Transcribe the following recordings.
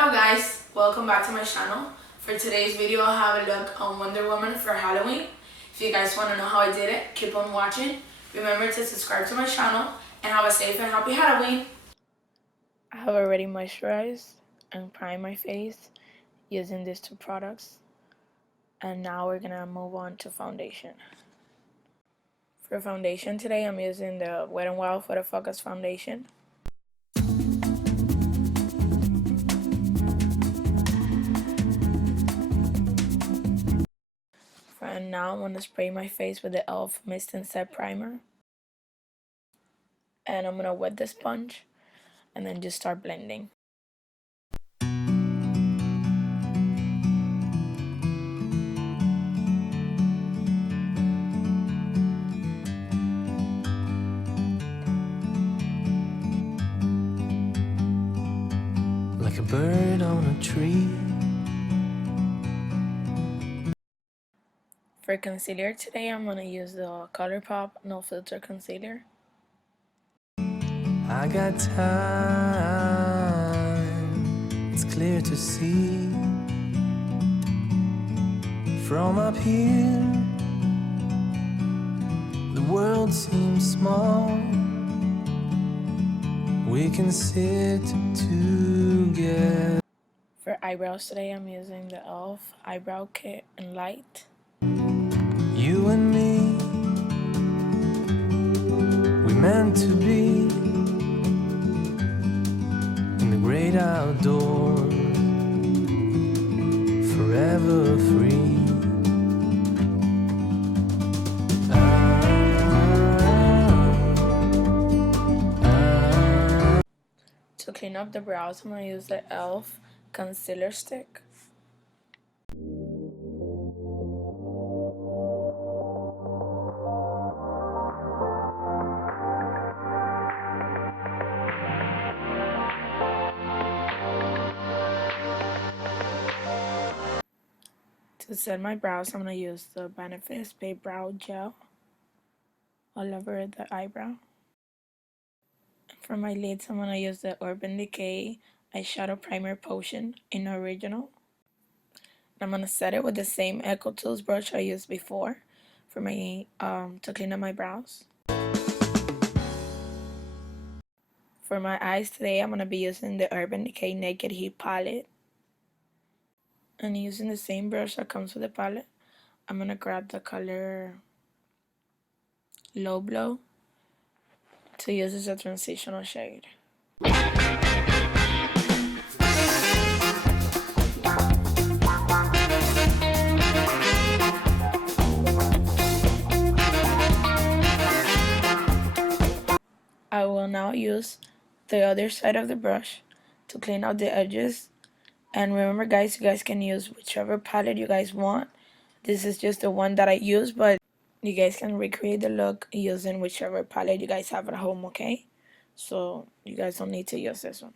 Hello guys, welcome back to my channel. For today's video, I'll have a look on Wonder Woman for Halloween. If you guys want to know how I did it, keep on watching. Remember to subscribe to my channel and have a safe and happy Halloween. I have already moisturized and primed my face using these two products. And now we're gonna move on to foundation. For foundation today, I'm using the Wet n Wild Photo Focus Foundation. And now I'm gonna spray my face with the e.l.f. Mist and Set Primer. And I'm gonna wet the sponge and then just start blending. Like a bird on a tree. For concealer today, I'm gonna use the ColourPop No Filter Concealer. I got time, it's clear to see. From up here, the world seems small. We can sit together. For eyebrows today, I'm using the e.l.f. Eyebrow Kit in Light. You and me, we meant to be in the great outdoors, forever free. To clean up the brows, I'm gonna use the e.l.f. Concealer Stick. To set my brows, I'm gonna use the Benefit Bay Brow Gel all over the eyebrow. For my lids, I'm gonna use the Urban Decay Eyeshadow Primer Potion in Original. I'm gonna set it with the same Eco Tools brush I used before for my to clean up my brows. For my eyes today, I'm gonna be using the Urban Decay Naked Heat palette. And using the same brush that comes with the palette, I'm gonna grab the color Low Blow to use as a transitional shade. I will now use the other side of the brush to clean out the edges. And remember guys, you guys can use whichever palette you guys want. This is just the one that I use, but you guys can recreate the look using whichever palette you guys have at home, okay? So you guys don't need to use this one.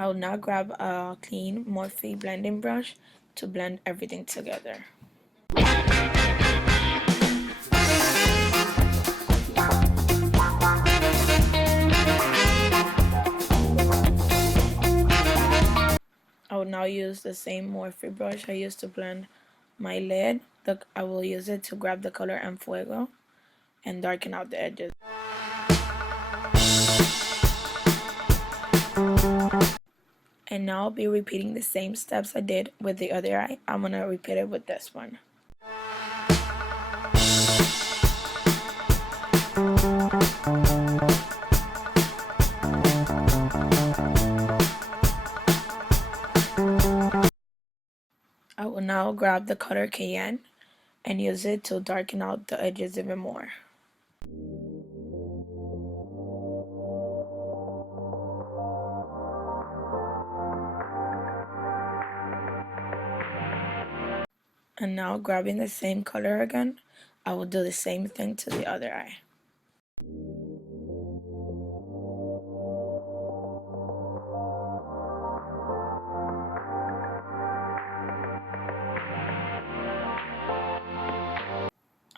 I will now grab a clean Morphe blending brush to blend everything together. I will now use the same Morphe brush I used to blend my lid. I will use it to grab the color En Fuego and darken out the edges. And now I'll be repeating the same steps I did with the other eye. I'm gonna repeat it with this one. I will now grab the color Cayenne and use it to darken out the edges even more. And now grabbing the same color again, I will do the same thing to the other eye.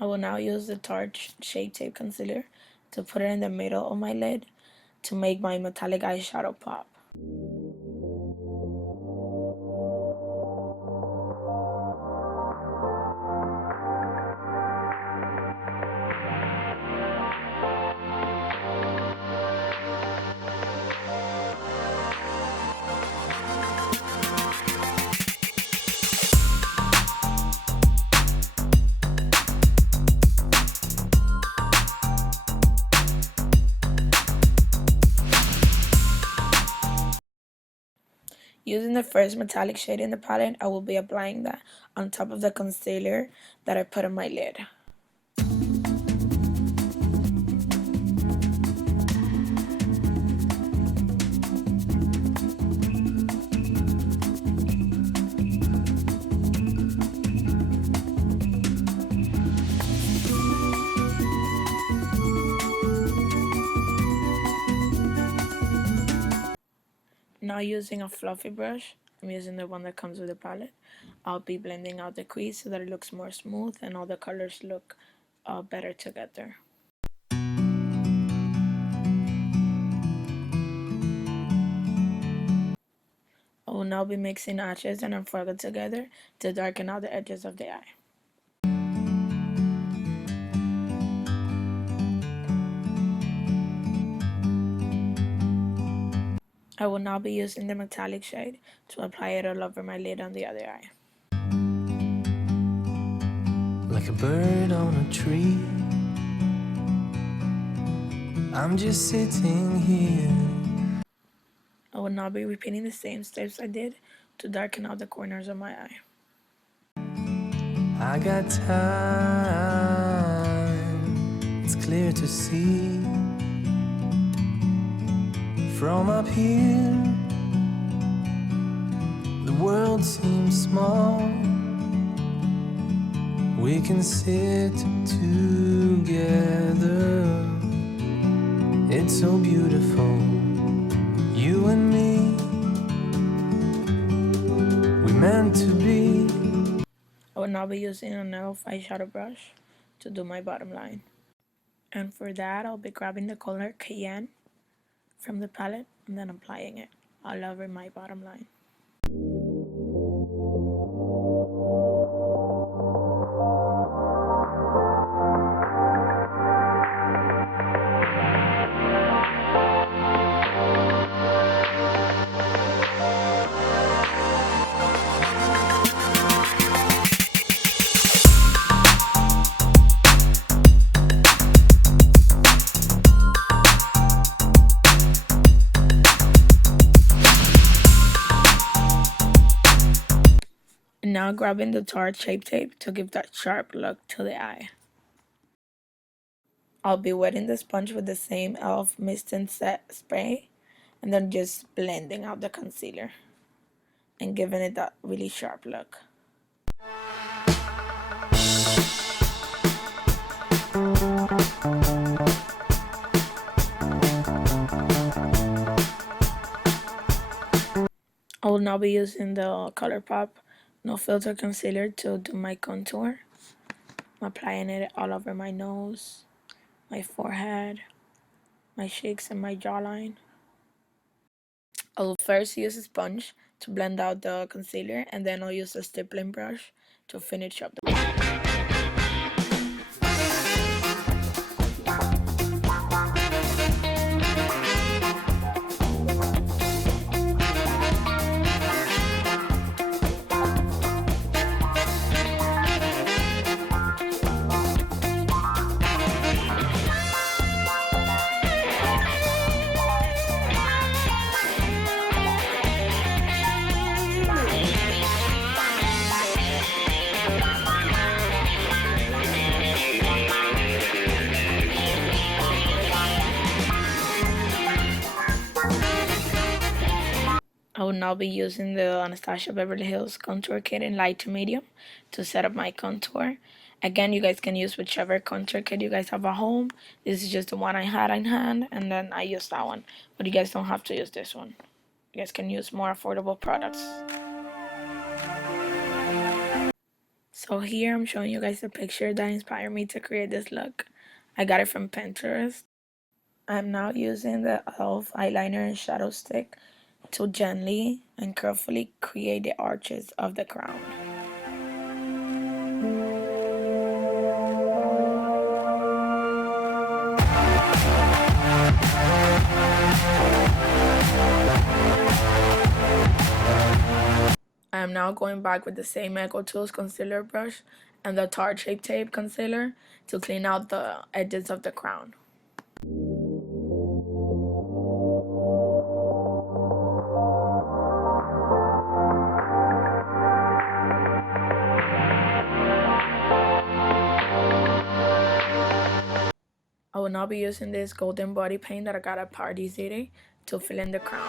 I will now use the Tarte Shape Tape Concealer to put it in the middle of my lid to make my metallic eyeshadow pop. Using the first metallic shade in the palette, I will be applying that on top of the concealer that I put on my lid. Now using a fluffy brush, I'm using the one that comes with the palette, I'll be blending out the crease so that it looks more smooth and all the colors look better together. I will now be mixing Ashes and Unfuego together to darken out the edges of the eye. I will now be using the metallic shade to apply it all over my lid on the other eye. Like a bird on a tree, I'm just sitting here. I will now be repeating the same steps I did to darken out the corners of my eye. I got time, it's clear to see. From up here, the world seems small. We can sit together. It's so beautiful, you and me. We meant to be. I will now be using an e.l.f. eyeshadow brush to do my bottom line. And for that, I'll be grabbing the color Cayenne from the palette and then applying it all over my bottom line. Now grabbing the Tarte Shape Tape to give that sharp look to the eye. I'll be wetting the sponge with the same e.l.f. Mist and Set spray and then just blending out the concealer and giving it that really sharp look. I will now be using the ColourPop No Filter Concealer to do my contour. I'm applying it all over my nose, my forehead, my cheeks, and my jawline. I will first use a sponge to blend out the concealer, and then I'll use a stippling brush to finish up the I will now be using the Anastasia Beverly Hills Contour Kit in light to medium to set up my contour. Again, you guys can use whichever contour kit you guys have at home. This is just the one I had in hand, and then I used that one. But you guys don't have to use this one. You guys can use more affordable products. So here I'm showing you guys the picture that inspired me to create this look. I got it from Pinterest. I'm now using the e.l.f. eyeliner and shadow stick to gently and carefully create the arches of the crown. I am now going back with the same Eco Tools concealer brush and the Tarte Shape Tape concealer to clean out the edges of the crown. I will now be using this golden body paint that I got at Party City to fill in the crown.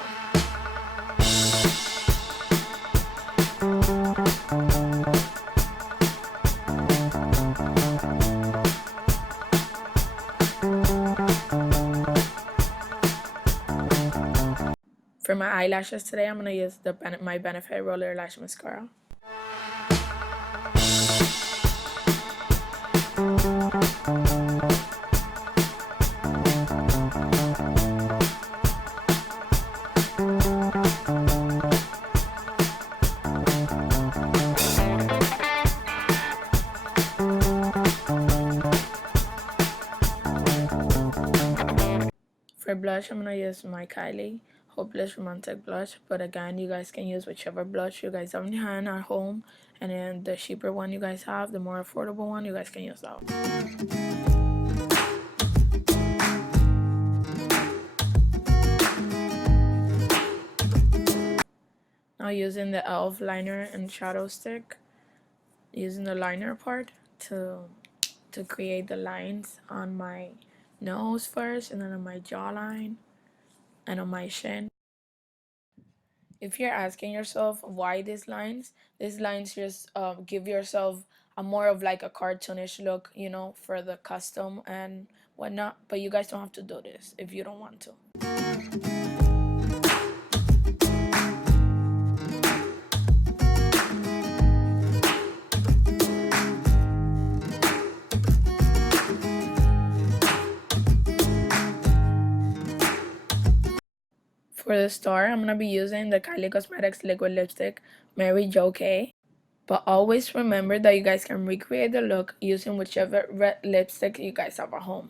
For my eyelashes today, I'm going to use my Benefit Roller Lash Mascara. For blush, I'm going to use my Kylie Hopeless Romantic Blush. But again, you guys can use whichever blush you guys have in your hand at home. And then the cheaper one you guys have, the more affordable one, you guys can use that one. Now using the e.l.f. liner and shadow stick, using the liner part to create the lines on my nose first, and then on my jawline and on my chin. If you're asking yourself why these lines just give yourself a more of like a cartoonish look, you know, for the custom and whatnot. But you guys don't have to do this if you don't want to. For the star, I'm going to be using the Kylie Cosmetics Liquid Lipstick Mary Jo K. But always remember that you guys can recreate the look using whichever red lipstick you guys have at home.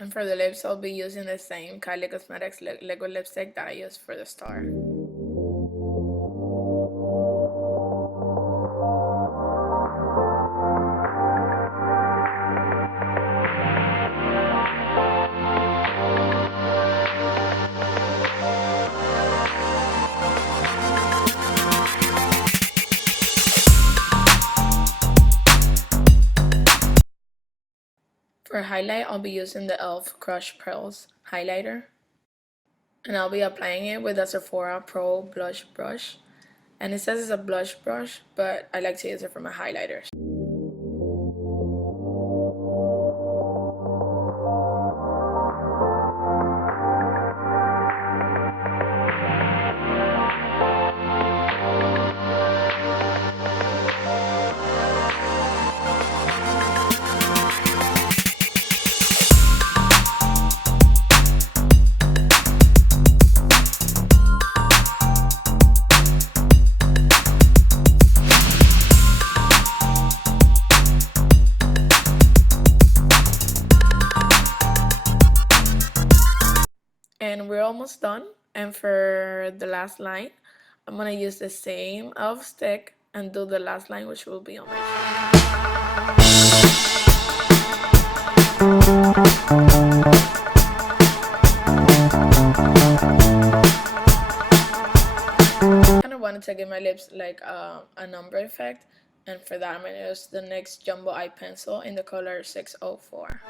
And for the lips, I'll be using the same Kylie Cosmetics liquid lipstick that I used for the star. For highlight, I'll be using the e.l.f. Crush Pearls highlighter. And I'll be applying it with a Sephora Pro blush brush. And it says it's a blush brush, but I like to use it for my highlighters. And we're almost done. And for the last line, I'm going to use the same e.l.f. stick and do the last line, which will be on my I kind of wanted to give my lips like a number effect. And for that, I'm going to use the NYX Jumbo Eye Pencil in the color 604.